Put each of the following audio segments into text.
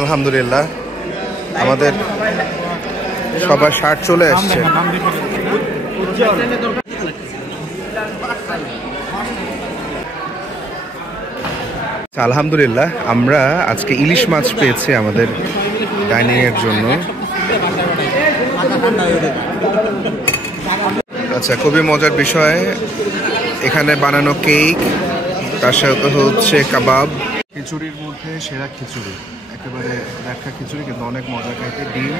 আলহামদুলিল্লাহ আমাদের সবার শার্ট চলে আসছে। আলহামদুলিল্লাহ আমরা আজকে ইলিশ মাছ পেয়েছি আমাদের ডাইনিং এর জন্য। আচ্ছা, খুবই মজার বিষয়, এখানে বানানো কেক, তার সাথে হচ্ছে কাবাব। খিচুড়ির মধ্যে সেরা খিচুড়ি, একেবারে দেখা খিচুড়ি, কিন্তু অনেক মজা খাইতে। ডিম,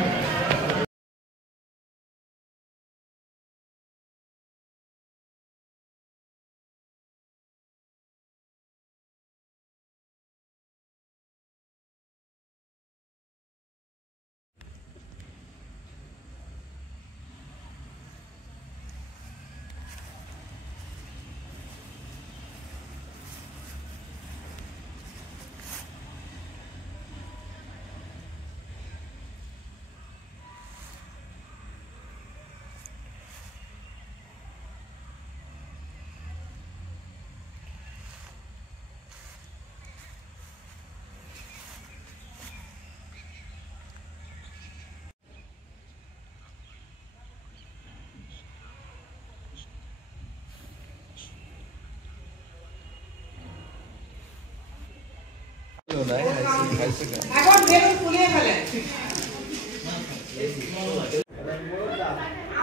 এখন বেলুন ফুলিয়ে ফেলেন।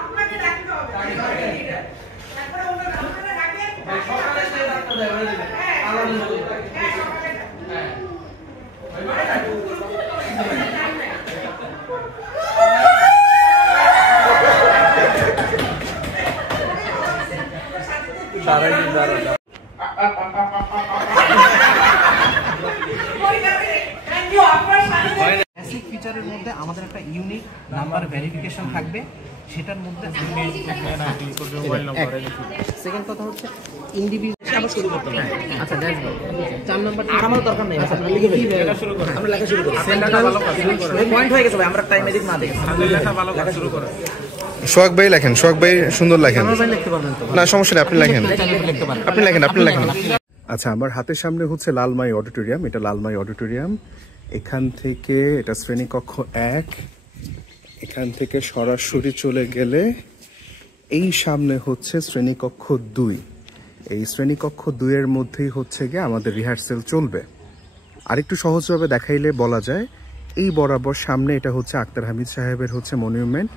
আপনাকে ডাকতে হবে, তারপরে ওনারা ডাকবেন, সকালে সে ডাক্তার দেয় ওরা দিবে আলাদা সারা দিন দাঁড়া বেসিক ফিচারের মধ্যে আমাদের একটা ইউনিক নাম্বার ভেরিফিকেশন থাকবে, সেটার মধ্যে সেকেন্ড কথা হচ্ছে ইন্ডিভিজুয়াল আবার শুরু করতে হবে। আচ্ছা দ্যাটস গুড। 4 নাম্বার আর আমার দরকার নেই, আচ্ছা লিখে ফেলি, লেখা শুরু করো। আমরা লেখা শুরু করি। সেন্টার ভালো শুরু করো, এই পয়েন্ট হয়ে গেছে ভাই, আমরা টাইম এদিক না দেখি, লেখা ভালো শুরু করো। সোহাগ ভাই লেখেন, সোহাগ ভাই সুন্দর লেখেন। আমার ভাই লিখতে পারবেন তো? না সমস্যা নেই, আপনি লেখেন, আপনি লেখেন। আচ্ছা, আমার হাতের সামনে হচ্ছে লালমাই অডিটোরিয়াম। এটা লালমাই অডিটোরিয়াম। এখান থেকে এটা শ্রেণীকক্ষ 1, এখান থেকে সরাসরি চলে গেলে এই সামনে হচ্ছে শ্রেণীকক্ষ 2। এই শ্রেণীকক্ষ 2 এর মধ্যেই হচ্ছে গিয়ে আমাদের রিহার্সেল চলবে। আরেকটু সহজভাবে দেখাইলে বলা যায়, এই বরাবর সামনে এটা হচ্ছে আক্তার হামিদ সাহেবের হচ্ছে মনিউমেন্ট,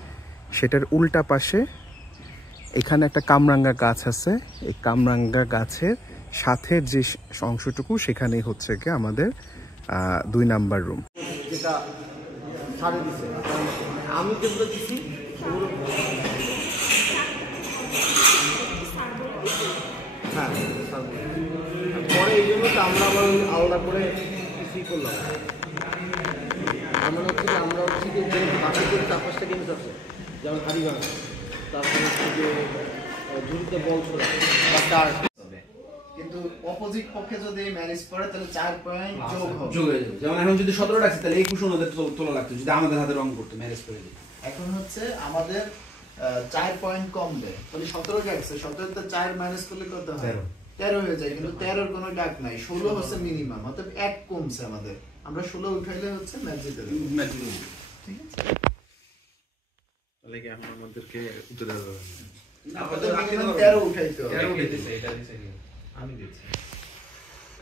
সেটার উল্টা পাশে এখানে একটা কামরাঙ্গা গাছ আছে। এই কামরাঙ্গা গাছের সাথে যে অংশটুকু, সেখানেই হচ্ছে গিয়ে আমাদের 2 নাম্বার রুম। যেটা ছাড়ে দিছে, আমি যেগুলো দিছি হ্যাঁ, পরে এই জন্য আমরা আবার আলাদা করে কিছুই করলাম। আমরা হচ্ছে যে বাকিদের 4-5টা গেমস আছে, যেমন হারিবানা, তারপরে হচ্ছে যে ঝুড়িতে বল ছোড়া বা কার্ড, কিন্তু অপোজিট পক্ষে যদি ম্যানেজ করে তাহলে 4 পয়েন্ট যোগ হয়ে যাবে। যেমন এখন যদি 17 রাখছি তাহলে 21 ওনাদের তোলা লাগতো যদি আমাদের হাতে রং করতে ম্যানেজ করে দিই। এখন হচ্ছে আমাদের 4 পয়েন্ট কম দেয়, তাহলে 17 রাখছে, 17 তে 4 ম্যানেজ করলে কত হয়? 13 হয়ে যায়, কিন্তু 13 এর কোনো ডাক নাই, 16 হচ্ছে মিনিমাম, অতএব 1 কমছে আমাদের। আমরা 16 উঠাইলে হচ্ছে ম্যাচ জিতে যাবে। ঠিক আছে, তাহলে কি এখন আমাদেরকে উঠে দেওয়া যাবে না? আমাদের মিনিমাম 13 উঠাইতে হবে। 13 উঠাইতেছে, এটা দিছে কি আমি দিচ্ছি।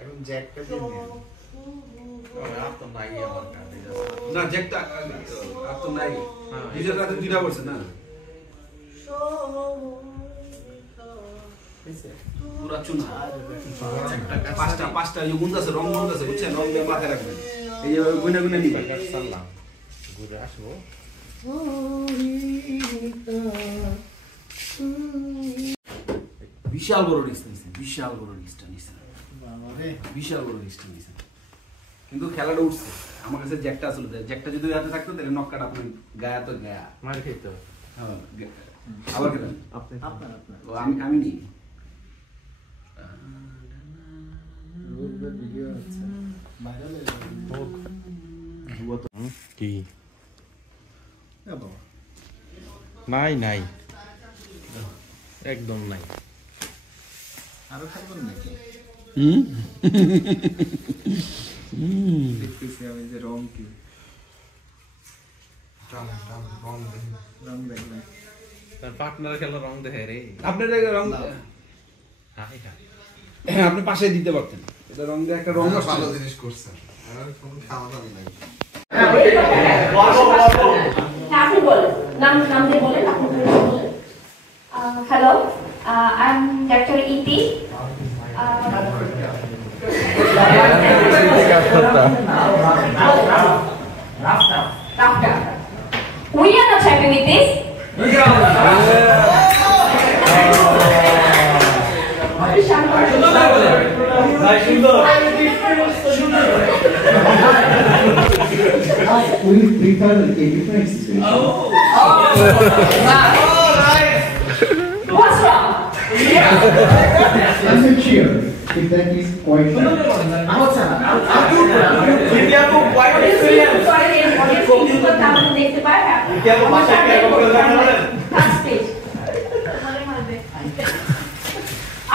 এখন জ্যাকটা দিয়ে দিন। আর তো নাই আমার কাছে না, জ্যাকটা আর তো নাই। ডিজেল রাতে দুইটা বলছে না, পুরা চুনা পাঁচটা ইয়ে গুন্দ আছে, রং গুন্দ আছে, বুঝছেন? রং দিয়ে মাথায় রাখবেন, এই যে গুনে গুনে নিবেন। সালাম ঘুরে আসবো। বিশাল বড় রিস্ক নিছেন, বিশাল বড় রিস্কটা নিছেন, বিশাল বড় রিস্কটা নিছেন, কিন্তু খেলাটা উঠছে। আমার কাছে জ্যাকটা আসলে, জ্যাকটা যদি হাতে থাকতো তাহলে নককাটা আপনার গায়া তো গায়া মার খেতে। হ্যাঁ, আবার খেলেন আপনি, আমি নিই কি নাই নাই, একদম নাই। আরো খাবেন নাকি? দেখতেছি আমি যে রং কি রং দেখবেন তার পার্টনার খেলা রং দেখে রে আপনার রং হ্যাঁ আপনি পাশে দিতে পারতেন এটা রং দিয়ে একটা রং ভালো জিনিস করছেন আর কোনো খাওয়া দাওয়া নাই আপনি বলেন নাম দিয়ে বলেন আপনি বলেন হ্যালো আই এম ডক্টর ইতি We are not happy with this. We prefer a different situation. What's wrong? I'm not sure if that is quite right. দেখতে পারে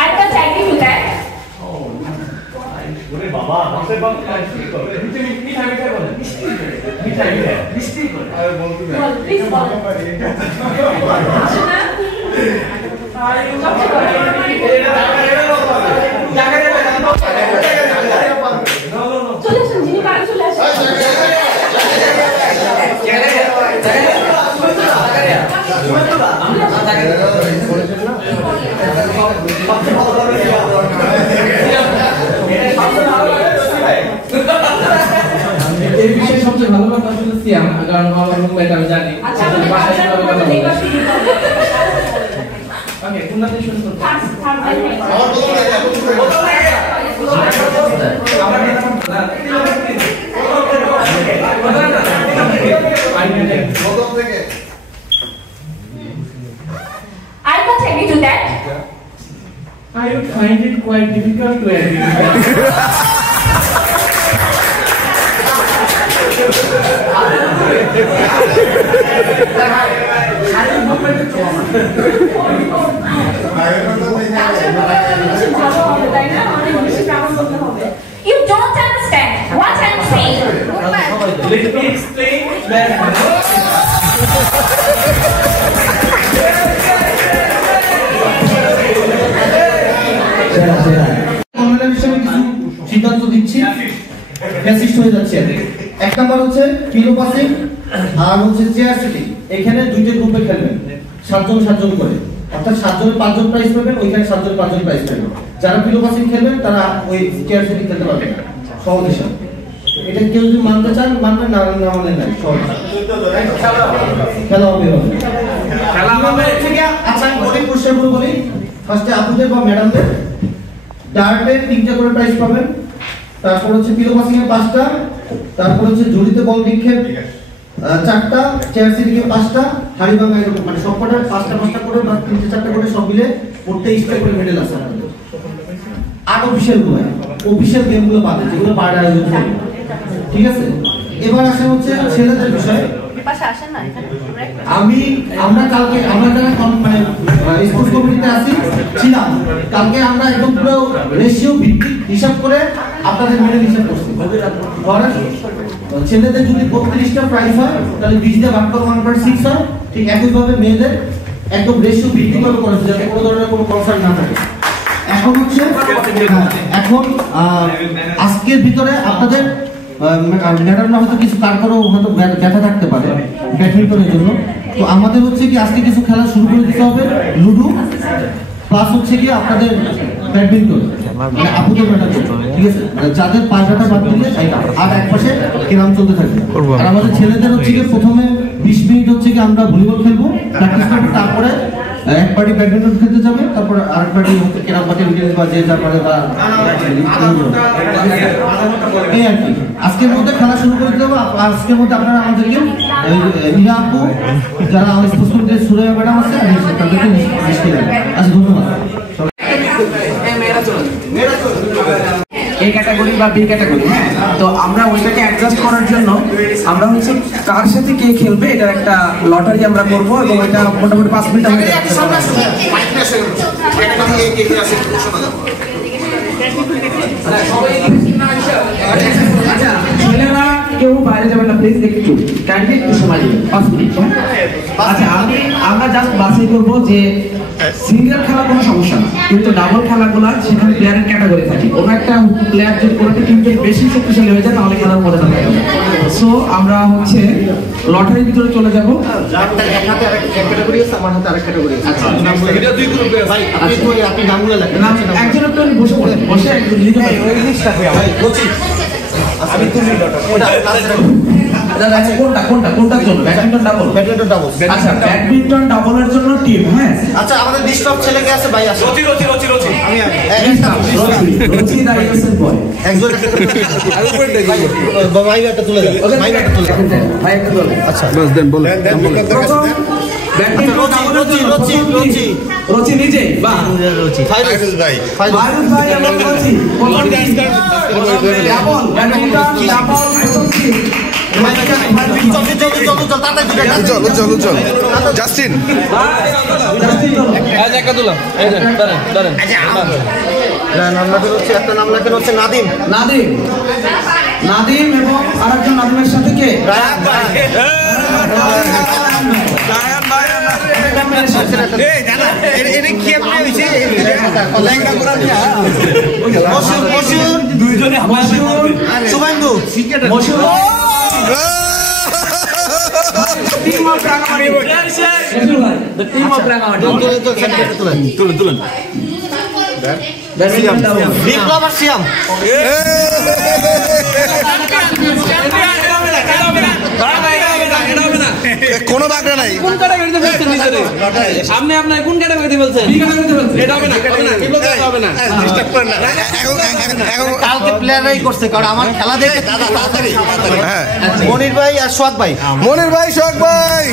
I can't agree with that. Well, please চলে আসুন যিনি পারেন চলে আসুন এই বিষয়ে সবচেয়ে ভালো কথা হচ্ছে সিয়াম, কারণ আমার রুমমেট আমি জানি। আচ্ছা আমাদের বাসায় কথা লেখা শুরু করব ওকে কোন দিন শুরু করব I can't agree to that. I would find it quite difficult to agree with that. You don't understand what I'm saying. Let me explain that. সিদ্ধান্ত দিচ্ছি ফ্যাসিস্ট হয়ে যাচ্ছে। এক নাম্বার হচ্ছে পিলো পাসিং আর হচ্ছে চেয়ার সিটিং। এখানে দুইটা গ্রুপে খেলবেন 7 জন 7 জন করে, অর্থাৎ 7 জনে 5 জন প্রাইজ পাবেন, ওইখানে 7 জনে 5 জন প্রাইজ পাবেন। যারা পিলো পাসিং খেলবেন তারা ওই চেয়ার সিটিং খেলতে পারবেন সহজ হিসাবে। এটা কেউ যদি মানতে চান মানবেন, না না মানে নাই, সহজ খেলা হবে। আচ্ছা আমি বডি কোশ্চেন গুলো বলি। ফার্স্টে আপুদের বা ম্যাডামদের ডার্টে 3টা করে প্রাইজ পাবেন, তারপর হচ্ছে পিলো পাসিং এ 5টা, তারপর হচ্ছে ঝুড়িতে বল নিক্ষেপ 4টা, চেয়ার সিটিংয়ে 5টা, হাড়ি ভাঙা এরকম মানে সবকটা 5টা করে বা 3টে 4টে করে সব মিলে প্রত্যেক স্টেপ করে মেডেল আছে আপনাদের। আর অফিশিয়াল গেমগুলো বাদে যেগুলো পার্ট আয়োজন করবে, ঠিক আছে। এবার আসে হচ্ছে ছেলেদের বিষয়। আমরা কালকে আমরা যারা মানে স্পোর্টস কমিটিতে আছি ছিলাম, কালকে আমরা একদম পুরো রেশিও ভিত্তিক হিসাব করে আপনাদের মেডেল হিসাব করছি। ধরেন ছেলেদের যদি 32টা প্রাইজ হয় তাহলে 20 দিয়ে ভাগ করে 1.6 হয়, ঠিক একইভাবে মেয়েদের একদম রেশিও ভিত্তিকভাবে করেছে যাতে কোনো ধরনের কোনো কনসার্ন না থাকে। এখন হচ্ছে এখন আজকের ভিতরে আপনাদের ম্যাডামরা হয়তো কিছু তারপরেও হয়তো ব্যথা থাকতে পারে ব্যাডমিন্টনের জন্য, তো আমাদের হচ্ছে কি আজকে কিছু খেলা শুরু করে দিতে হবে, লুডো প্লাস হচ্ছে কি আপনাদের ব্যাডমিন্টন মানে আপুদের ব্যাডমিন্টন, ঠিক আছে। যাদের পাঁচটা বাদ দিলে আর এক পাশে ক্যারাম চলতে থাকবে। আর আমাদের ছেলেদের হচ্ছে কি প্রথমে 20 মিনিট হচ্ছে কি আমরা ভলিবল খেলবো, প্র্যাকটিস করবো, তারপরে এক পার্টি ব্যাডমিন্টন খেলতে যাবে, তারপর আরেক পার্টি হচ্ছে ক্যারাম বা টেবিল বা যে তারপরে বা এই আর কি। আজকের মধ্যে খেলা শুরু করে দেবো। আজকের মধ্যে আপনারা আমাদেরকে রিয়া আপু যারা আমাদের স্পোর্টস কমিটির সুরাইয়া ম্যাডাম আছে তাদেরকে লিস্টে দেবেন। আচ্ছা ধন্যবাদ। এ ক্যাটাগরি বা বি ক্যাটাগরি, তো আমরা ওইটাকে অ্যাডজাস্ট করার জন্য আমরা হচ্ছে কার সাথে কে খেলবে এটা একটা লটারি আমরা করবো, এবং এটা মোটামুটি 5 মিনিট হয়ে যাবে। আচ্ছা ছেলেরা কেউ বাইরে যাবে না প্লিজ, একটু কাইন্ডলি একটু সময় দিবেন 5 মিনিট। আচ্ছা আমরা জাস্ট বাছাই করবো যে সিঙ্গেল খেলা কোনো সমস্যা না, কিন্তু ডাবল খেলাগুলো সেখানে প্লেয়ারের ক্যাটাগরি থাকে। কোনো একটা প্লেয়ার যদি কোনো টিমকে বেশি শক্তিশালী হয়ে যায় তাহলে খেলার মজা থাকে। সো আমরা হচ্ছে লটারির ভিতরে চলে যাবো। এক হাতে আরেকটা ক্যাটাগরি আছে, আমার হাতে আরেকটা ক্যাটাগরি আছে। আচ্ছা এটা দুই গ্রুপে আছে। ভাই আপনি নামগুলো লেখেন। একজন একটু বসে পড়েন, বসে একটু লিখে ওই জিনিসটা কই ভাই লচি আমি তুলি ওটা কোনটার জন্য? Badminton double. Badminton double. আচ্ছা ব্যাডমিন্টন ডাবলের জন্য টিম, হ্যাঁ আচ্ছা আমাদের ডিস্টার্ব ছেলে কে আছে ভাই? আসো রচি আমি রচি দাইয়াসের বয়। একজন ভাই একটা তুলে দেন, ভাই একটা তুলে দেন। ভাই একটা দল। আচ্ছা বাস দেন বলেন প্রথম ব্যাডমিন্টন ডাবলের জন্য রচি নিজে বা ফাইরুজ ভাই ফাইরুজ ভাই এবং রচি ডাবল ব্যাডমিন্টন ডাবল রচি। চলো জাস্টিন একটা নাম লেখেন হচ্ছে নাদিম। নাদিম এবং আরেকজন নাদিমের সাথে কে? বিপ্লব আর সিয়াম। কোনো বাগড়া নাই। কোন ক্যাটাগরিতে ফেলছেন নিজেরে? আপনি আপনার কোন ক্যাটাগরিতে ফেলছেন? এটা হবে না, হবে না। কালকে প্লেয়াররাই করছে, কারণ আমার খেলা দেখে মনির ভাই আর সোহাগ ভাই। মনির ভাই, শোক ভাই,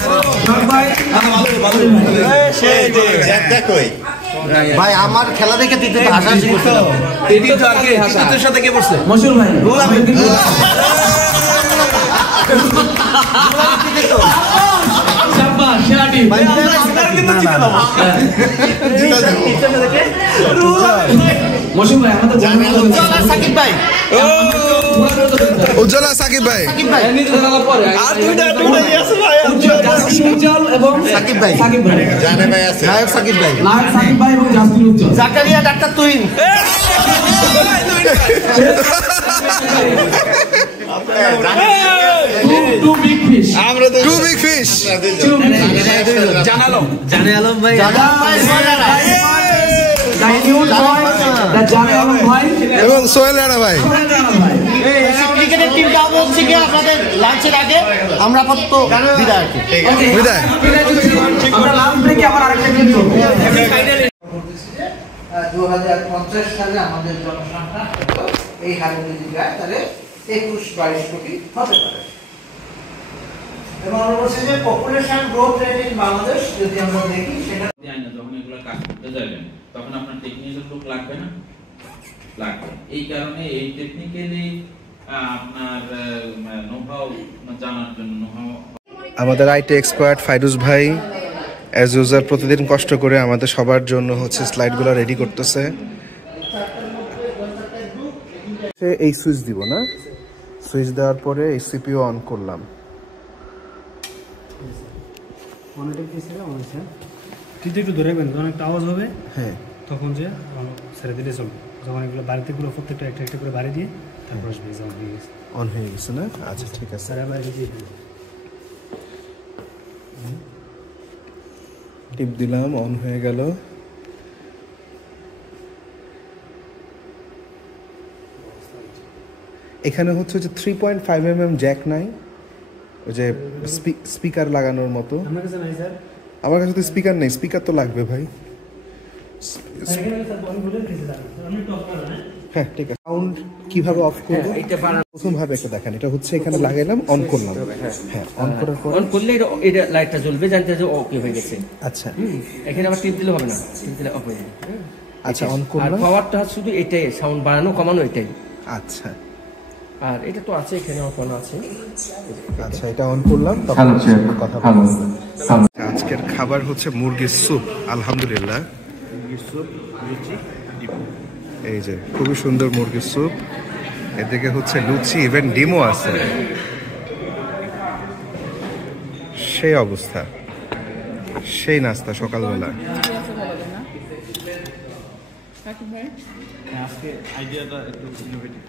ভাই আমার খেলা দেখে তৃতীয় হাসাহাসি করছিল। তৃতীয় সাথে কে বসছে? মশুর ভাই মশুর ভাই আমাদের সাকিব ভাই, উজ্জ্বলা সাকিব ভাই, উজ্জ্বল এবং সাকিব ভাই, সাকিব ভাই, নায়ক সাকিব ভাই, নায়ক সাকিব ভাই এবং Jasmine Ujjwal. Zakaria doctor Tuhin. Two big fish. Two big fish, Jane Alam ভাই, এবং সোহেল রানা ভাই। ক্রিকেটের টিমটা হচ্ছে কি আপনাদের লাঞ্চের আগে আমরা আপাতত বিদায় আর কি। বিদায়। আমরা লাস্ট ব্রেকে আবার আরেকটা গেম করব। 2050 সালে আমাদের জনসংখ্যা এই হারে যদি যায় তাহলে 21-22 কোটি হতে পারে। এবং আমরা বলছি যে population growth rate in Bangladesh যদি আমরা দেখি সেটা যখন এগুলো কাজ করতে যাবেন তখন আপনার টেকনিক্যাল লোক লাগবে না, লাগবে। এই কারণে এই টেকনিক্যালি আপনার নোহাউ জানার জন্য নোহাউ আমাদের আইটি এক্সপার্ট ফাইরুজ ভাই অ্যাজ ইউজার প্রতিদিন কষ্ট করে আমাদের সবার জন্য হচ্ছে স্লাইডগুলো রেডি করতেছে। এই সুইচ দিব না, সুইচ দেওয়ার পরে এই সিপিইউ অন করলাম। কিন্তু একটু ধরে রাখবেন, যখন একটা আওয়াজ হবে হ্যাঁ তখন যে ছেড়ে দিলে চলবে। যখন এগুলো বাড়িতে গুলো প্রত্যেকটা একটা একটা করে বাড়ি দিয়ে তারপর আসবে যখন হয়ে গেছে। অন হয়ে গেছে না? আচ্ছা ঠিক আছে। স্যার আবার দিয়ে টিপ দিলাম, অন হয়ে গেল। এখানে হচ্ছে যে 3.5 mm জ্যাক নাই, ওই যে স্পিকার লাগানোর মতো। আমার কাছে নাই স্যার, আমার কাছে তো স্পিকার নেই। স্পিকার তো লাগবে ভাই। হ্যাঁ ঠিক আছে। সাউন্ড কিভাবে অফ করব প্রথম ভাবে একটা দেখেন। এটা হচ্ছে এখানে লাগাইলাম, অন করলাম। হ্যাঁ অন করার পর অন করলে এটা লাইটটা জ্বলবে, জানতে যে ওকে হয়ে গেছে। আচ্ছা এখানে আবার টিপ দিলে হবে না, টিপ দিলে অফ হয়ে যাবে। আচ্ছা অন আর করলাম। পাওয়ারটা শুধু এটাই, সাউন্ড বাড়ানো কমানো এটাই। আচ্ছা আর এটা তো আছে, এখানে অন আছে। আচ্ছা এটা অন করলাম, তখন কথা বলবো। আজকের খাবার হচ্ছে মুরগির স্যুপ। আলহামদুলিল্লাহ, মুরগির স্যুপ, লুচি, ডিম। এই যে খুবই সুন্দর মুরগির স্যুপ, এদিকে হচ্ছে লুচি, ইভেন ডিমও আছে। সেই অবস্থা, সেই নাস্তা সকালবেলা। আজকে আইডিয়াটা একটু ইনোভেটিভ।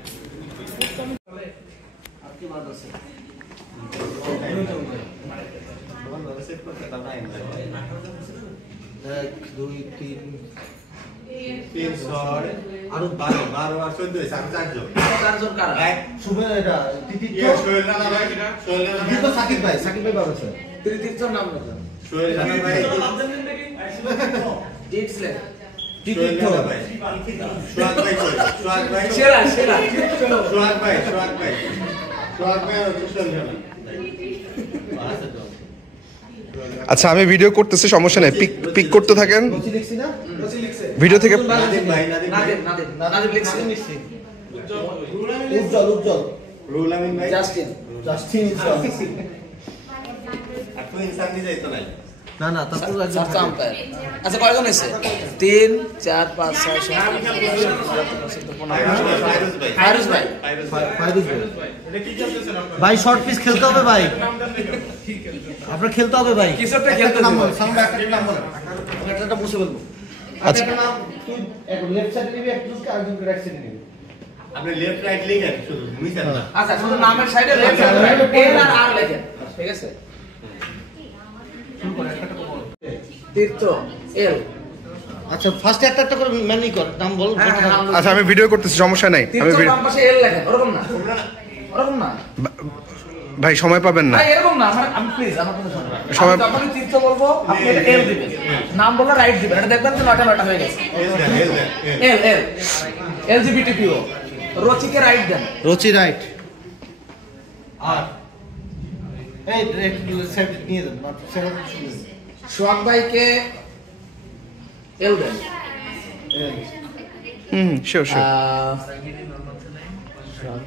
আরো 12 আর 14 চারজন কারা? সুবে এটা সোহেল রানা ভাই, তো সাকিব ভাই বাবা স্যার। তৃতীয় নাম বলো। সোহেল রানা ভাই, টিপসলে সোহেল রানা ভাই, সোহাগ ভাই, সোহাগ ভাই, সেরা সোহাগ ভাই আর সোহেল রানা। আচ্ছা আমি ভিডিও করতেছি, সমস্যা নেই, পিক করতে থাকেন। ভিডিও থেকে উজ্জ্বল রুল আমিন ভাই, জাস্টিন আপনি ইনসান দিয়ে যাইতো নাই না তারপর আচ্ছা কয়জন এসে? 3 4 5 6 7 ভাই শর্ট পিস খেলতে হবে ভাই, আপনার খেলতে হবে ভাই, কিছু একটা খেলতে হবে। সাউন্ড একটা বসে বলবো। আচ্ছা নাম তুই এক লেফট সাইডে নিবি, এক দুসকে আরেকজন রাইট সাইডে নিবি। আপনি লেফট রাইট লিখেন শুধু, বুঝছেন না? আচ্ছা শুধু নামের সাইডে লেফট আর রাইট এল আর আর লেখেন, ঠিক আছে? শুরু করে একটা বল। তীর্থ এল। আচ্ছা ফার্স্ট একটা করে মেনু কর, নাম বল। আচ্ছা আমি ভিডিও করতেছি, সমস্যা নাই। আমি বাম পাশে এল লেখেন, ওরকম না ভাই সময় পাবেন না, এরকম না। আমি প্লিজ আমার কথা শুনুন। যখন তীর্থ বলবো আপনি এটা এল দিবেন, নাম বললে রাইট দিবেন, এটা দেখবেন যে 9টা হয়ে গেছে। L LGBTQ. রচিকে রাইট দেন, রচি রাইট। আর এই সেট নিয়ে দেন, নট সেট শুনুন। সোহাগ ভাইকে এল দেন। শিওর সোহাগ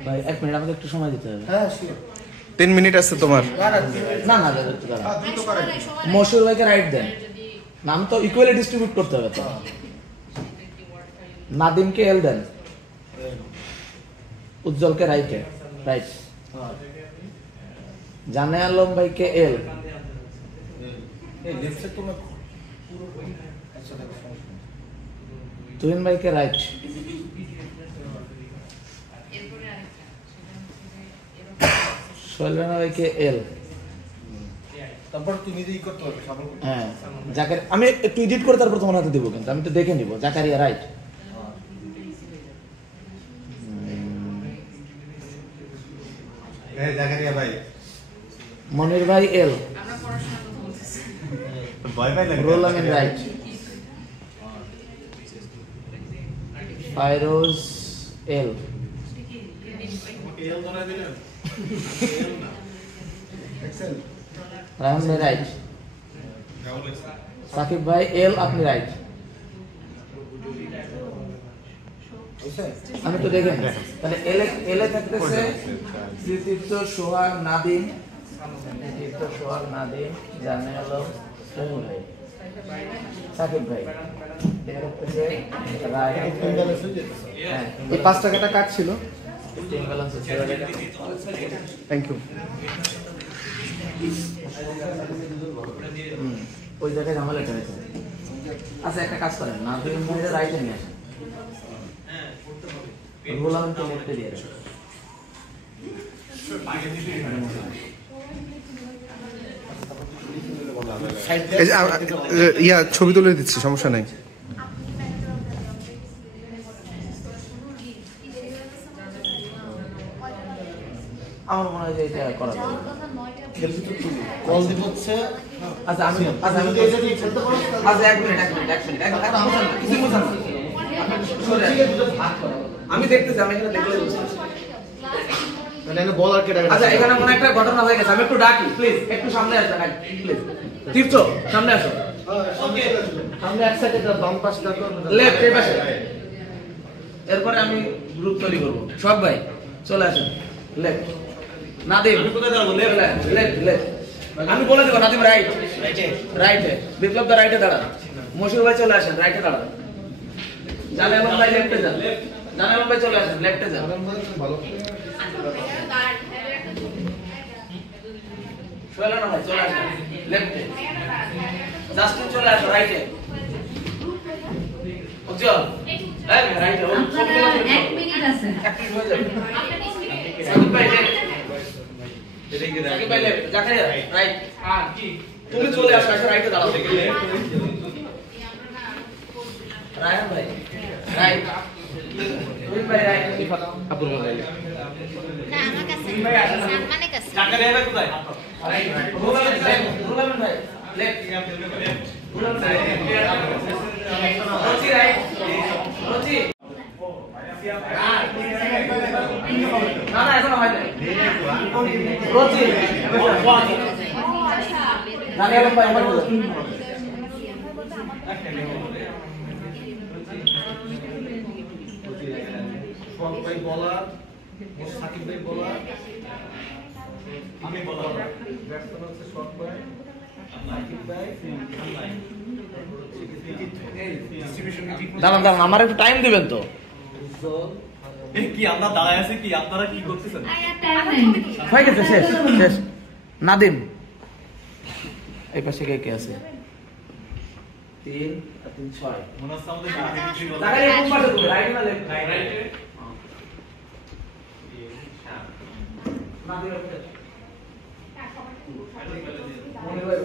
ভাই 1 মিনিট, আমাকে একটু সময় দিতে হবে। হ্যাঁ শিওর, 3 মিনিট আছে তোমার। না মশুর ভাইকে রাইট দেন, নাম তো ইকুয়ালি ডিস্ট্রিবিউট করতে হবে তো। নাদিমকে এল দেন, উজ্জ্বলকে রাইট। জানে আলম ভাইকে এল। তুহিন ভাইকে রাইট। সোহেল রানা ভাইকে এল। তারপর তুমি যেই করতে হবে সব। হ্যাঁ জাকারিয়া, আমি একটু এডিট করে তারপর তোমার হাতে দেবো, কিন্তু আমি তো দেখে নিব। জাকারিয়া রাইট। হ্যাঁ জাকারিয়া ভাই। মনির ভাই এল। ভয় পাই লাগে। রুল আমিন রাইট। ফাইরোজ এল। রায়হান ভাই রাইট। সাকিব ভাই এল, আপনি রাইট। আমি তো দেখেন তাহলে এলে থাকতেছে তীর্থ, সোহাগ, নাদিম, জানে আলম, সোহেল ভাই, সাকিব ভাই, এই 5 টাকাটা কাট ছিল। Thank you. ওই জায়গায় ঝামেলাটা হয়েছে। আচ্ছা একটা কাজ করেন, নাদিম ভাইয়ের রাইটে নিয়ে আসেন, রুল আমিনকে লেফটে দিয়ে দেন। ছবি তুলে দিচ্ছি, সমস্যা নাই। আমার মনে হয় যে এটা করা যাবে। কল দিব হচ্ছে। আচ্ছা আমি আচ্ছা 1 মিনিট কিছু বুঝান না। আমি দেখতেছি, আমি এখানে দেখলে মানে বলার কে ডাকে। আচ্ছা এখানে মনে একটা ঘটনা হয়ে গেছে, আমি একটু ডাকি, প্লিজ একটু সামনে আসবেন, প্লিজ। তীর্থ সামনে আসো, সামনে এক সাইডে বাম পাশটা তো লেফট এই পাশে। এরপরে আমি গ্রুপ তৈরি করব। সব ভাই চলে আসেন, লেফট। নাদিম আমি কোথায় দাঁড়াবো? লেফট। আমি বলে দেব নাদিম রাইট। রাইটে বিপ্লব দা রাইটে দাঁড়ান। মশুর ভাই চলে আসেন, রাইটে দাঁড়ান। জানে আলম ভাই লেফটে যান, জানে আলম ভাই চলে আসেন, লেফটে যান। সোহেল রানা ভাই চলে আসেন লেফটে, জাস্টিন চলে আসো রাইটে, উজ্জ্বল এই রাইটে, ও সব এক মিনিট আছে, এক মিনিট হয়ে যাবে। সাকিব ভাই লেফট, সাকিব ভাই লেফট, জাকারিয়া রাইট, আর কি তুমি চলে আসো, আসো রাইটে দাঁড়াও, রায়হান ভাই রাইট, তুমি ভাই রাইট, আব্দুল ভাই না আমার কাছে সালমানের কাছে জাকারিয়া ভাই কোথায়? রাইট, রুলান ভাই লেফট, রুলান ভাই রোজি রাইট, রোজি না না এখনো হয় নাই, রোজি জানে আলম ভাই আমার বলুন, ভাই বলার, সাকিব ভাই বলার, আমি বলার, ব্যাটসম্যান হচ্ছে শর্ট ভাই, সাকিব ভাই, দাঁড়ান দাঁড়ান আমার একটু টাইম দিবেন তো। কি আমরা দাঁড়ায় আছি, কি আপনারা কি করতেছেন? হয়ে গেছে, শেষ শেষ। নাদিম এই পাশে কে কে আছে? 3 আর 3 6 মনে হচ্ছে আমাদের জাকারিয়া কোন পাশে তুমি, রাইট না লেফট? রাইটে নাদিম মনে হয়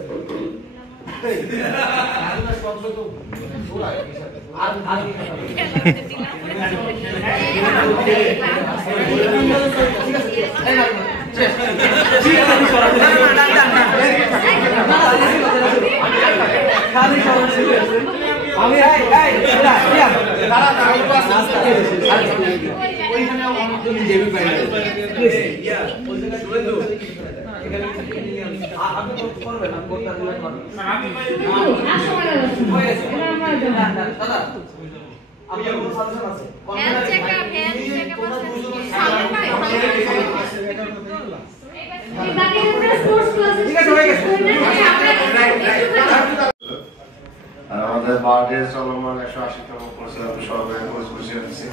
আমাদের বার্থডে চলমান 180তম কোর্সে সবাই কোর্স বসে আছে।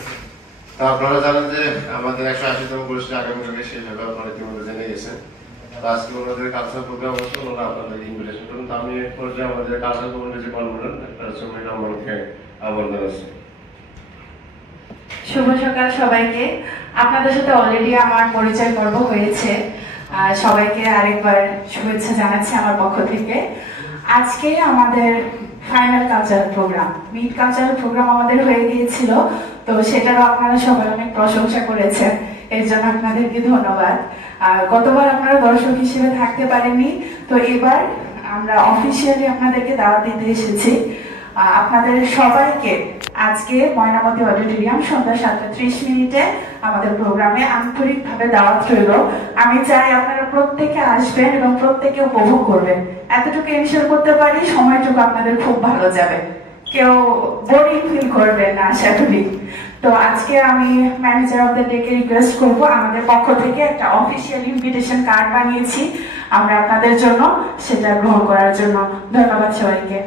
তা আপনারা জানেন যে আমাদের 180তম কোর্সটা আগামীকালকে শেষ হবে, আপনারা ইতিমধ্যে জেনে গেছেন। তো আজকে ওনাদের কালচার প্রোগ্রাম হচ্ছে, ওনারা আপনাদেরকে ইনভিটেশন করুন। তো আমি এক পর্যায়ে আমাদের কালচার কমিটির যে কনভেনর একটা সুমিন আমাকে আহ্বান জানাচ্ছি। শুভ সকাল সবাইকে। আপনাদের সাথে অলরেডি আমার পরিচয় পর্ব হয়েছে, সবাইকে আরেকবার শুভেচ্ছা জানাচ্ছি আমার পক্ষ থেকে। আজকে আমাদের final cultural programme, mid cultural programme আমাদের হয়ে গিয়েছিল, তো সেটারও আপনারা সবাই অনেক প্রশংসা করেছেন, এর জন্য আপনাদেরকে ধন্যবাদ। গতবার আপনারা দর্শক হিসেবে থাকতে পারেননি, তো এবার আমরা অফিসিয়ালি আপনাদেরকে দাওয়াত দিতে এসেছি। আপনাদের সবাইকে আজকে ময়নামতি অডিটোরিয়াম সন্ধ্যা 7:30 আমাদের প্রোগ্রামে আন্তরিকভাবে দাওয়াত রইল। আমি চাই আপনারা প্রত্যেকে আসবেন এবং প্রত্যেকে উপভোগ করবেন। এতটুকু এনশিওর করতে পারি সময়টুকু আপনাদের খুব ভালো যাবে, কেউ বোরিং ফিল করবেন না, আশা করি। তো আজকে আমি ম্যানেজার অফ দ্য ডেকে রিকোয়েস্ট করব, আমাদের পক্ষ থেকে একটা অফিসিয়াল ইনভিটেশন কার্ড বানিয়েছি আমরা আপনাদের জন্য, সেটা গ্রহণ করার জন্য। ধন্যবাদ সবাইকে।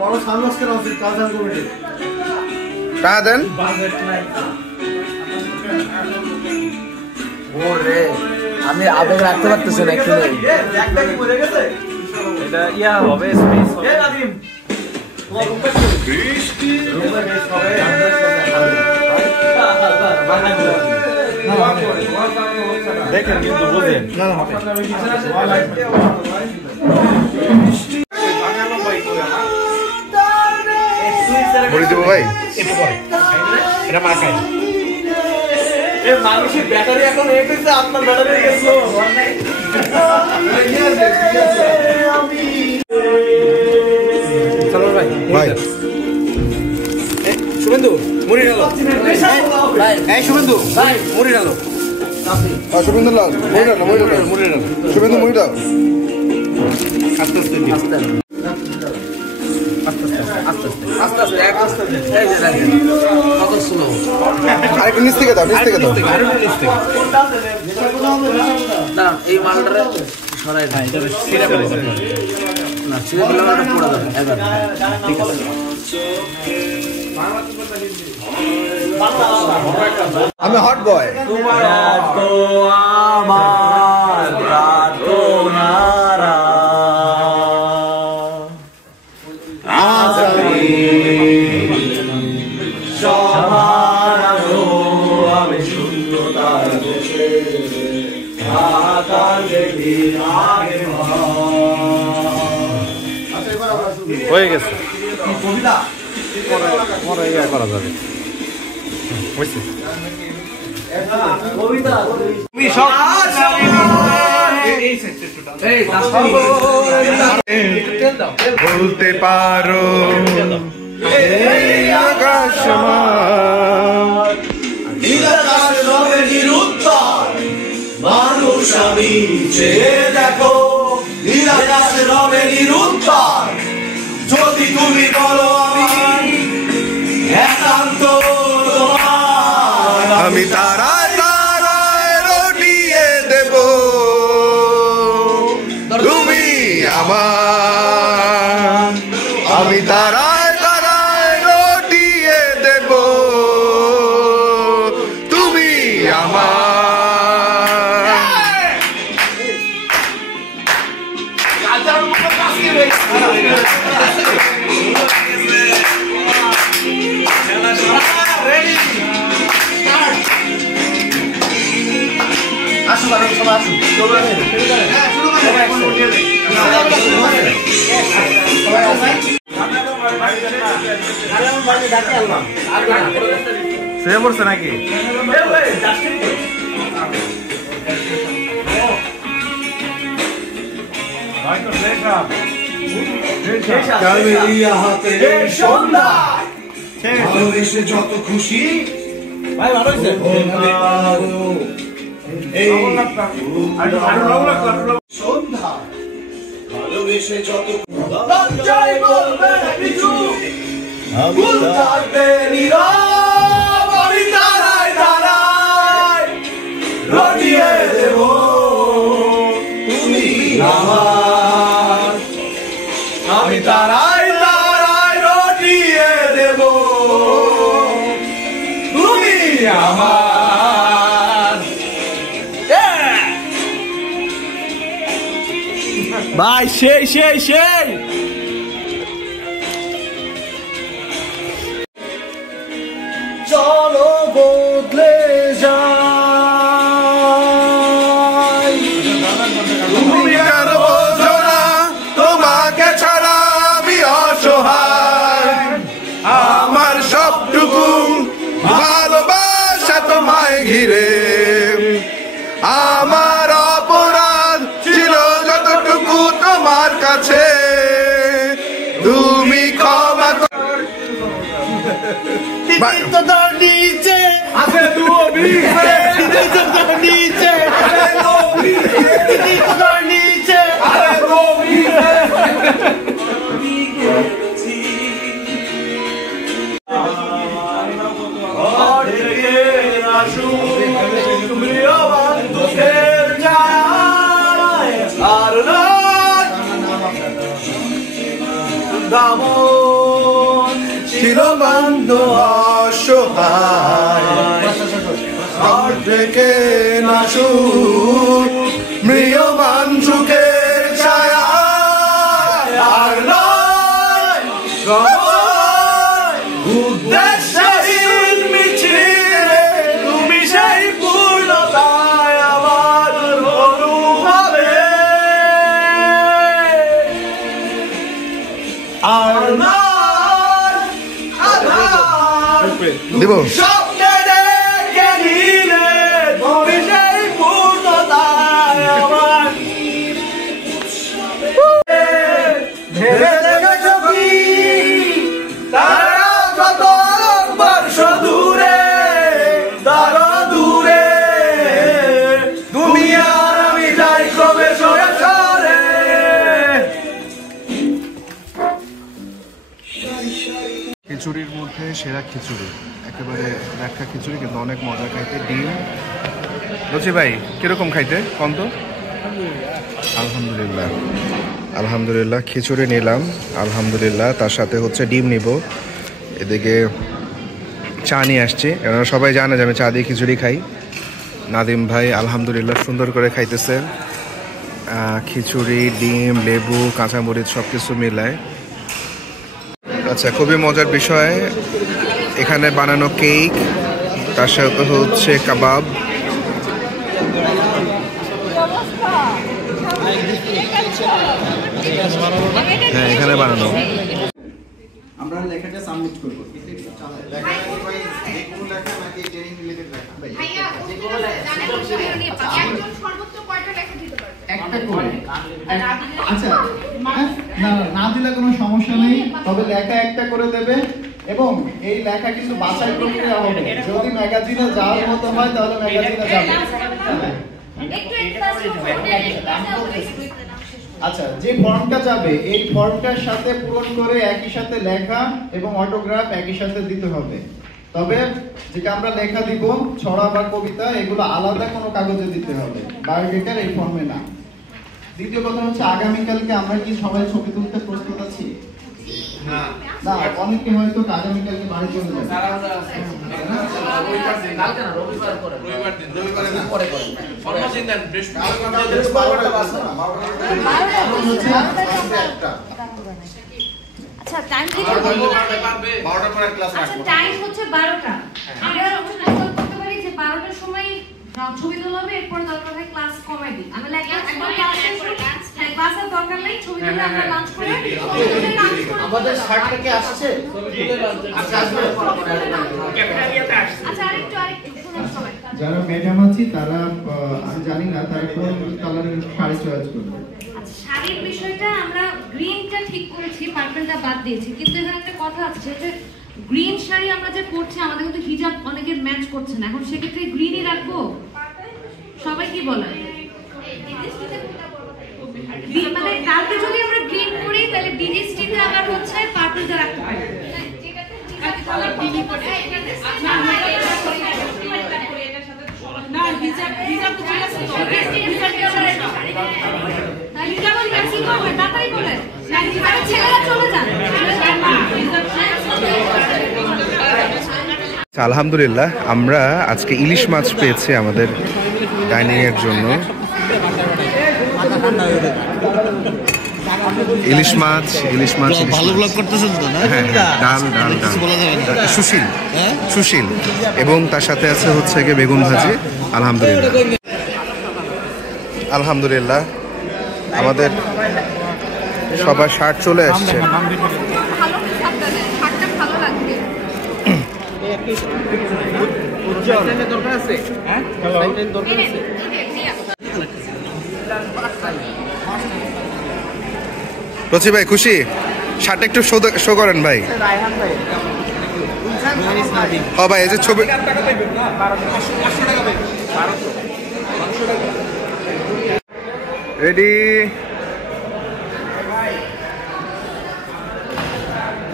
বড় সানগ্লাস কেনা উচিত কালচার কমিটি টাকা দেন। ওরে আমি আবেগ রাখতে পারতেছি না একটু এটা ইয়া হবে স্পেস হবে দেখেন কিন্তু বুঝেন বলে দেবো ভাই এটা মার্কাই মানুষের ব্যাটারি এখন হয়ে গেছে আপনার ব্যাটারি গেছে চলো ভাই ভাই শুভেন্দু মুড়ি ডালো এই শুভেন্দু মুড়ি ডালো শুভেন্দু লাল শুভেন্দু মুড়ি দাও। আস্তে আস্তে আরেকটু নিচ থেকে দাও এই মালটা সরাই না এটা সিরা করে না সিরা দিলে ওটা পড়ে যাবে এবার ঠিক আছে আমি হট বয় আমার প্রার্থনারা আমি শূন্যতার দেশে আকার দেখি আগে হয়ে গেছে কবিতা পরে ইয়া করা যাবে বুঝছি কবিতা তুমি সব বলতে পারো আকাশ মানুষ আমি চেয়ে দেখো নীলাকাশ রবে নিরুত্তর যদি তুমি বলো আমি একান্ত আমি তারায় তারায় রটিয়ে দেব তুমি আমার আমি তারায় তারায় রটিয়ে দেব তুমি আমার আসুন সবাই শুয়ে পড়ছে নাকি ভালোবেসে যত খুশি ভাই ভালো হয়েছে সন্ধ্যা ভালোবেসে যত লজ্জায় বলবে কিছু ভুল থাকবে নীরব আমি দাঁড়াই দাঁড়াই রটিয়ে দেব তুমি আমার আমি দাঁড়াই দাঁড়াই রটিয়ে দেব তুমি আমার ভাই সেই সেই সেই চলো বদলে যাই তুমি কেন বোঝো না তোমাকে ছাড়া আমি অসহায় আমার সবটুকু ভালোবাসা তোমায় ঘিরে আমার অপরাধ ছিল যতটুকু তোমার কাছে তুমি ক্ষমা নিচে আছে নিচে নিচে আর বামন চিরবন্ধ অসহায় আর থেকে নাসুর মৃয়মান সুখের ছায়া আর নয় উদ্দেশ্যহীন মিছিলে তুমি সেই পূর্ণতায় আমার অনুভবে আর নয় দিব স্বপ্নে দেখে নিলে তুমি সেই পূর্ণতায় আমার ভেবে দেখেছ কি তারা কত বর্ষ দূরে তারা দূরে তুমি আর আমি যাই ক্রমে সরে সরে খিচুড়ির মধ্যে সেরা খিচুড়ি একেবারে লেটকা খিচুড়ি কিন্তু অনেক মজা খাইতে ডিম লচি ভাই কিরকম খাইতে কম তো আলহামদুলিল্লাহ আলহামদুলিল্লাহ খিচুড়ি নিলাম আলহামদুলিল্লাহ তার সাথে হচ্ছে ডিম নিব এদিকে চা নিয়ে আসছি এনারা সবাই জানে যে আমি চা দিয়ে খিচুড়ি খাই নাদিম ভাই আলহামদুলিল্লাহ সুন্দর করে খাইতেছে খিচুড়ি ডিম লেবু কাঁচামরিচ সব কিছু মিলায় আচ্ছা খুবই মজার বিষয় এখানে বানানো কেক তার সাথে হচ্ছে কাবাব হ্যাঁ এখানে বানানো আমরা লেখাটা সাবমিট করব আচ্ছা না দিলে কোনো সমস্যা নেই তবে লেখা একটা করে দেবে এবং এই লেখা কিন্তু বাছাই প্রক্রিয়া হবে যদি ম্যাগাজিনে যাওয়ার মতো হয় তাহলে ম্যাগাজিনে যাবে আচ্ছা যে ফর্মটা যাবে এই ফর্মটার সাথে পূরণ করে একই সাথে লেখা এবং অটোগ্রাফ একই সাথে দিতে হবে তবে যেটা আমরা লেখা দিব ছড়া বা কবিতা এগুলো আলাদা কোনো কাগজে দিতে হবে বায়োডেটার এই ফর্মে না দ্বিতীয় কথা হচ্ছে আগামীকালকে আমরা কি সবাই ছবি তুলতে প্রস্তুত আছি না না অনেকে হয়তো আগামীকালকে বাড়ি চলে যাবে আচ্ছা টাইম কি 12টার পরে ক্লাস রাখবো আচ্ছা টাইম হচ্ছে 12টা আমরা অপশন করতে পারি যে 12টার সময় ছবি তোলা হবে এরপর দরকার হয় ক্লাস কমাই দিই আমি লাগে একবার ক্লাসের দরকার নেই ছবি তুলে আমরা লাঞ্চ করে আমাদের শার্টটা কি আসছে আচ্ছা আসবে ক্যাফেটেরিয়াতে আসছে আচ্ছা আরেকটু যারা ম্যাডাম আছি তারা আমি জানি না তারা কোন কালারের শাড়ি চয়েস করবে শাড়ির বিষয়টা আমরা গ্রিনটা ঠিক করেছি পার্পলটা বাদ দিয়েছি কিন্তু এখানে একটা কথা আছে যে গ্রিন শাড়ি আমরা যে পরছি আমাদের কিন্তু হিজাব অনেকের ম্যাচ করছে না এখন সেক্ষেত্রে গ্রিনই রাখবো সবাই কি বলে মানে কালকে যদি আমরা গ্রিন করি তাহলে ডিজিস্টিতে আবার হচ্ছে পার্পলটা রাখতে পারি না হিজাব হিজাব তো ঠিক আছে আলহামদুলিল্লাহ আমরা আজকে ইলিশ মাছ পেয়েছি আমাদের ডাইনিং এর জন্য ইলিশ মাছ ভালো ব্লগ করতেছেন তো না ডাল সুশীল সুশীল এবং তার সাথে আছে হচ্ছে গিয়ে বেগুন ভাজি আলহামদুলিল্লাহ আমাদের সবার শার্ট চলে আসছে রচি ভাই খুশি শার্ট একটু শো করেন ভাই ও ভাই এই যে ছবি ready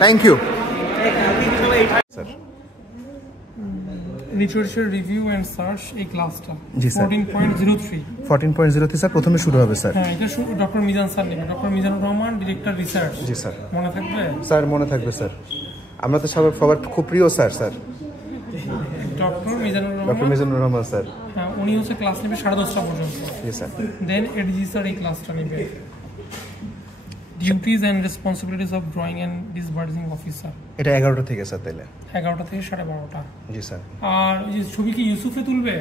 thank you literature review and search এই ক্লাসটা জি স্যার 14.03 স্যার প্রথমে শুরু হবে স্যার। হ্যাঁ, এটা ডক্টর মিজান স্যার নেবেন, doctor Mizanur Rahman, director research. জি স্যার। মনে থাকবে স্যার? মনে থাকবে স্যার, আমরা তো সবার খুব প্রিয় sir. Doctor Mizanur Rahman sir. হ্যাঁ, উনি হচ্ছে ক্লাস নেবে 10:30 পর্যন্ত। জি স্যার। দেন এডিজি স্যার এই ক্লাসটা নেবে, duties and responsibilities of drawing and disbursing officer. এটা 11টা থেকে স্যার তাইলে? 11টা থেকে 12:30। জি স্যার। আর এই যে ছবি কি ইউসুফে তুলবে?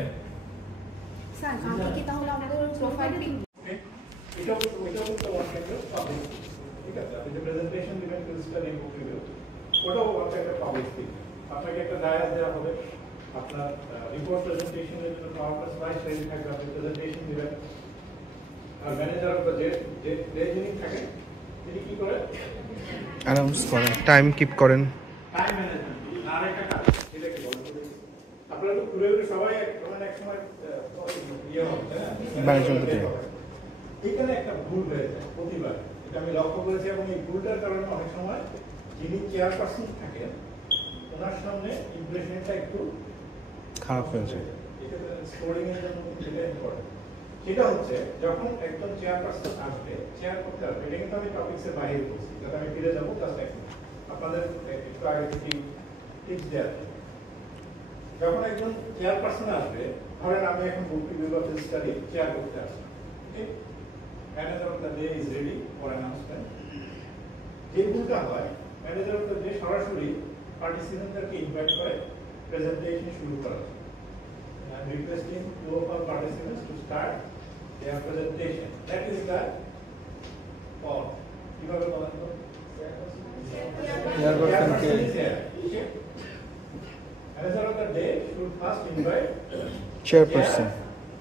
স্যার আমরা কি তাহলে আমাদের প্রোফাইল পিক এটা তো পাবলিক, ঠিক আছে? আপনি যে প্রেজেন্টেশন দিবেন রেজিস্টার এই বুক রিভিউ, ওটাও একটা পাবলিক পিক। আপনাকে একটা ডায়াস দেওয়া হবে, আপনার রিপোর্ট প্রেজেন্টেশনের জন্য পাওয়ারপয়েন্ট স্লাইড রেডি থাকবে, আপনি প্রেজেন্টেশন দিবেন। আর ম্যানেজার যে যিনি থাকেন তিনি কি করে অ্যানাউন্স করেন, টাইম কিপ করেন। টাইম ম্যানেজমেন্ট আর একটা কাজ, এটা কি বলেন আপনারা তো ঘুরে ঘুরে সবাই এক সময় ইয়ে হবে, ম্যানেজমেন্ট দিয়ে এখানে একটা ভুল হয়ে যায় প্রতিবার, এটা আমি লক্ষ্য করেছি। এবং এই ভুলটার কারণে অনেক সময় যিনি চেয়ারপারসন থাকেন ওনার সামনে ইমপ্রেশনটা একটু খারাপ হয়ে যায়। স্কোরিং এর জন্য যেটা ইম্পর্টেন্ট সেটা হচ্ছে যখন একজন চেয়ারপারসন আসবে, চেয়ার করতে আসবে, এটা কিন্তু আমি টপিক্সের বাইরে বলছি, যাতে আমি ফিরে যাবো জাস্ট আপনাদের একটু আগে থেকে টিপস দেওয়া। যখন একজন চেয়ারপারসন আসবে, ধরেন আমি এখন book review of study chair করতে আসছি, okay? Manager of the day is ready for announcement. যে ভুলটা হয়, ম্যানেজার অফ দ্য ডে সরাসরি পার্টিসিপেন্টদেরকে ইনভাইট করে প্রেজেন্টেশন শুরু করা। I'm requesting two of our participants to start their presentation. That is the call. কিভাবে বলেন তো? Chairperson is here. Okay. Manager of the day should first invite chairperson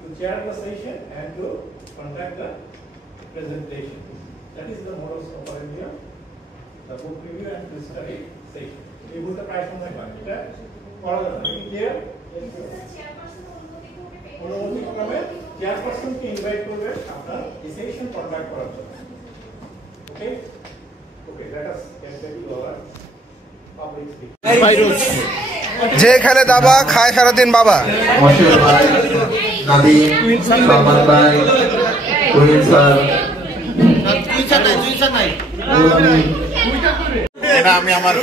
to chair the session and to conduct the presentation. That is the modus operandi of the book review and the study session. এই বলতে প্রায় সময় হয়, এটা করা যাবে। Clear? অনুমতি ক্রমে চেয়ারপারসনকে ইনভাইট করবে আপনার সেশন কন্ডাক্ট করার জন্য। Okay okay let us get back to our public speech. যে খেলে দাবা খায় সারাদিন বাবা। মশিউর ভাই, নাদিম, সালমান ভাই, রহিম স্যার,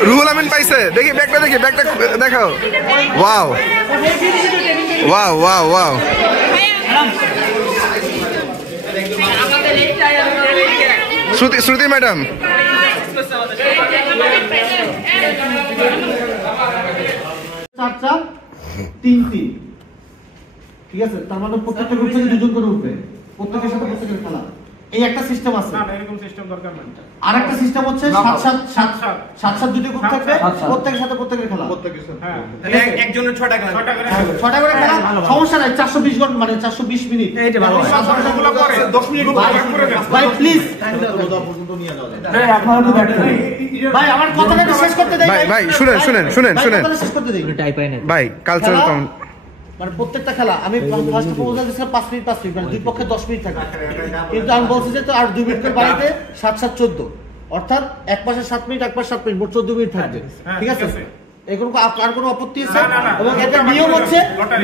রুহুল আমিন পাইছে। দেখি ব্যাগটা, দেখি ব্যাগটা দেখাও। Wow wow wow wow. Shruti madam, ঠিক আছে? তার মানে প্রত্যেকটা গ্রুপ থেকে দুজন করে উঠবে, প্রত্যেকের সাথে প্রত্যেকের খেলা। এই একটা সিস্টেম আছে। না এরকম সিস্টেম দরকার নাই। আরেকটা সিস্টেম হচ্ছে 7-7 দুটো গ্রুপ থাকবে, প্রত্যেকের সাথে প্রত্যেকের খেলা। হ্যাঁ, তাহলে একজনের 6টা করে 6টা করে খেলা, সমস্যা নাই। 420 ঘন্টা মানে 420 মিনিট। এইটা ভালো হয়। 10 মিনিট ভাগ করে দেন ভাই প্লিজ। পর্যন্ত নিয়ে যাওয়া যায়। ভাই আপনারা তো দেখেন ভাই, আমার কথাটা শেষ করতে দেই ভাই। শুনেন কথাটা শেষ করতে দেই ভাই। কালচারাল মানে প্রত্যেকটা খেলা আমি ফার্স্ট প্রপোজাল দিয়েছিলাম 5 মিনিট মানে দুই পক্ষে 10 মিনিট থাকে, কিন্তু আমি বলছি যে তো আর 2 মিনিট করে বাড়িতে 7-7-14, অর্থাৎ এক পাশে 7 মিনিট, এক পাশে 7 মিনিট, মোট 14 মিনিট থাকবে। ঠিক আছে? এগুলো আর কোনো আপত্তি আছে? এবং এটা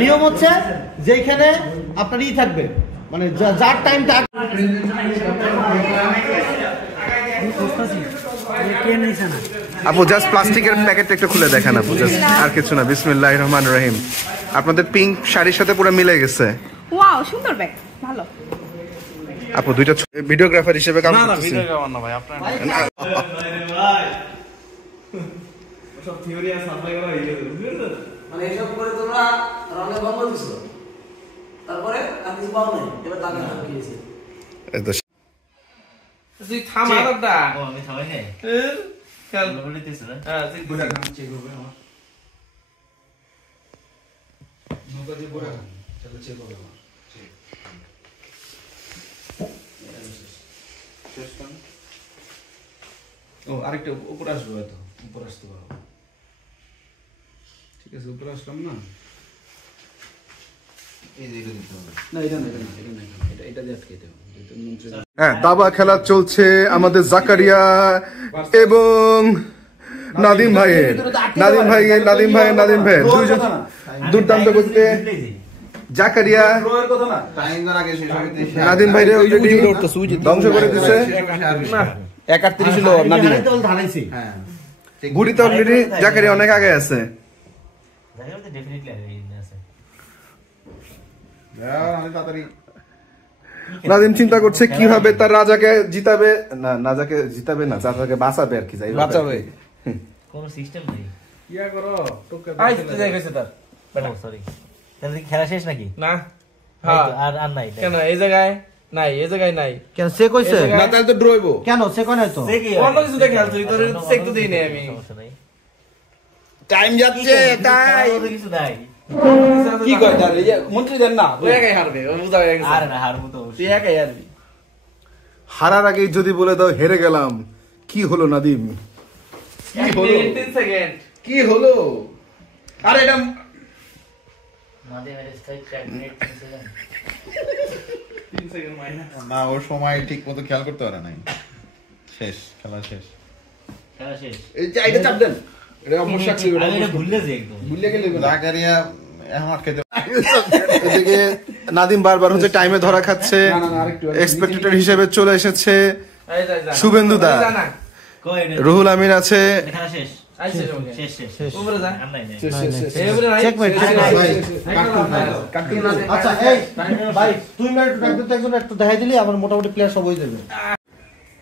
নিয়ম হচ্ছে যেখানে আপনার থাকবে, মানে যার টাইমটা আপু জাস্ট প্লাস্টিকের প্যাকেটটা একটু খুলে দেখেন আপু, জাস্ট আর কিছু না। বিসমিল্লাহির রহমানির রহিম। আপনাদের পিঙ্ক শাড়ির সাথে পুরো মিলে গেছে। ওয়াও, সুন্দর ব্যাগ, ভালো। আপু দুইটা ভিডিওগ্রাফার হিসেবে কাজ করতেছেন। না ভিডিওগ্রাফার না ভাই, আপনারা ভাই সব থিওরি আর সাপ্লাই করা হয়ে গেছে, বুঝছেন? মানে এইসব করে তোমরা রানে বন্ধ দিছো, তারপরে আর কিছু পাও নাই, এবার দাগে হাত দিয়েছে। তুই থামা দাদা। ও আমি থামাই নাই। খেল বলিতেছ না? হ্যাঁ, তুই বুঝা না। চেক করবে আমার। নৌকা দিয়ে বুড়া চলে চেক করবে আমার। চেক। শেষ কাম। ও আরেকটা উপরে আসবে হয়তো, উপরে আসতে পারো। ঠিক আছে, উপরে আসলাম না। এই যে এটা দিতে হবে। না এটা না, এটা দিয়ে আটকে দেব। হ্যাঁ, দাবা খেলা চলছে আমাদের জাকারিয়া এবং নাদিম ভাইয়ের দুইজন দুর্দান্ত করতে জাকারিয়া নাদিম ভাইরে অলরেডি ধ্বংস করে দিচ্ছে। 31 হলো নাদিম গুড়িতে অলরেডি জাকারিয়া অনেক আগে আছে। নাদিম চিন্তা করছে কিভাবে তার রাজাকে জিতাবে, না রাজাকে জিতাবে না, রাজাকে বাঁচাবে আর কি, যাই বাঁচাবে। কোন সিস্টেম নেই। ইয়া করো টুকা আইতে যাই গেছে তার ও সরি, তাহলে কি খেলা শেষ নাকি? না হ্যাঁ আর নাই কেন এই জায়গায় নাই, এই জায়গায় নাই কেন সে কইছে না, তাহলে তো ড্র হইবো কেন সে কই নাই তো অন্য কিছু দেখে খেলছি, তোর চেক তো দেই নাই আমি। সমস্যা নাই, টাইম যাচ্ছে তাই কিছু নাই। কি কয় তার এই মন্ত্রী দেন না তুই একাই হারবে, ও বুঝা হয়ে গেছে। আর না হারবো তো তুই একাই হারবি। হারার আগেই যদি বলে দাও হেরে গেলাম, কি হলো নাদিম? কি হলো 3 সেকেন্ড কি হলো? আরে এটা মাঝে মাঝে strike track minute 3 second. 3 second minus না, ওর সময় ঠিক মতো খেয়াল করতে পারে নাই। শেষ, খেলা শেষ। খেলা শেষ। এই যে এটা চাপ দেন, এটা অবশ্যই ছিল, আমি এটা ভুলে যাই একদম, ভুলে গেলে জাকারিয়া এখন আটকে এদিকে নাদিম বারবার হচ্ছে টাইমে ধরা খাচ্ছে, এক্সপেক্টেটর হিসেবে চলে এসেছে এই যা শুভেন্দু দা, কই এটা রুহুল আমিন আছে। খেলা শেষ আইছে শেষ শেষ উপরে যা। আর নাই নাই এই উপরে নাই, চেকমেট আচ্ছা এই ভাই 2 মিনিট রাখতে তো একজন একটু দেখাই দিলি আমার মোটামুটি প্লেয়ার সব হয়ে যাবে।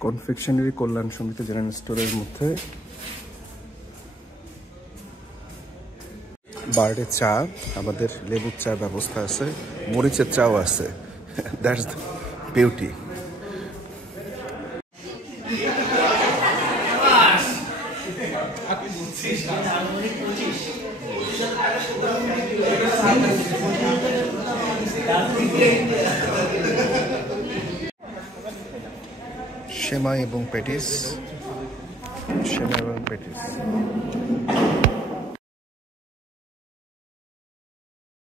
কনফেকশনারি কল্যাণ সমিতি জেনারেল স্টোরের মধ্যে বার্ডের চা, আমাদের লেবুর চা ব্যবস্থা আছে, মরিচের চাও আছে। That's the beauty. সেমাই এবং পেটিস, সেমাই এবং পেটিস।